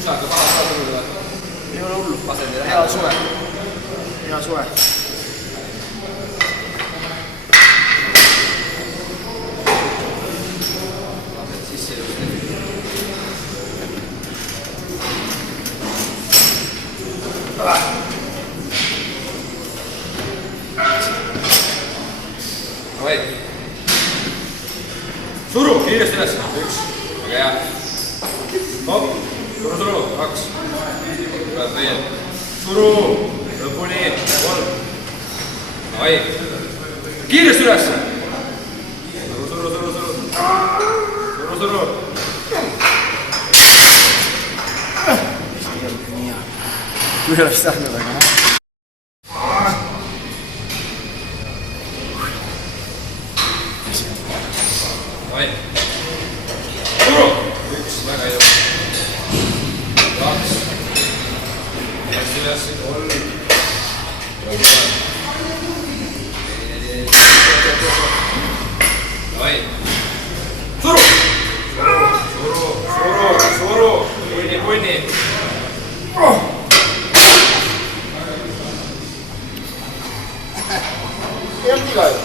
pusaga maha ka tulla. Ei ole hullu. Asendile Hea suve. Hea suve. Lased sisse just. Davai. Suru kiiresti üles. 1. Väga hea. Hop. Suru. 2. Pead veel. Suru. Lõpuni. 3. Davai. Kiiresti üles. Suru. Suru. Kui oleks tahtnud, aga noh. Davai. Suru. 1. Väga ilus. 2. Hästi üles. 3. Davai. Suru. Suru. Punni. Ei olnud iga ju.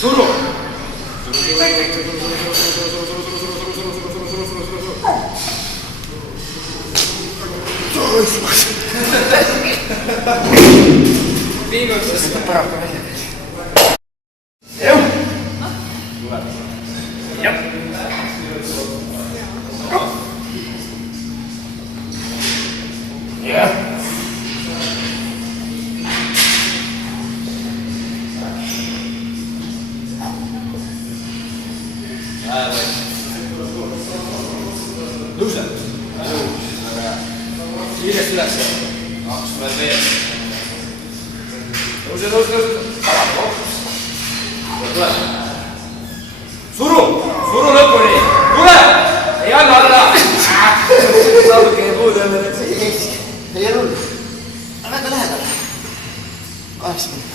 Suru. Pingutas. Paraku välja. Jah. Jah. Tõuse. Kiiresti üles. 2 veel. Tõuse. Tule. Suru lõpuni. Tule. Ei anna alla. Natuke ei puudu jälle, et see ei käiks. Ei ole hullu. Aga väga lähedale. 80.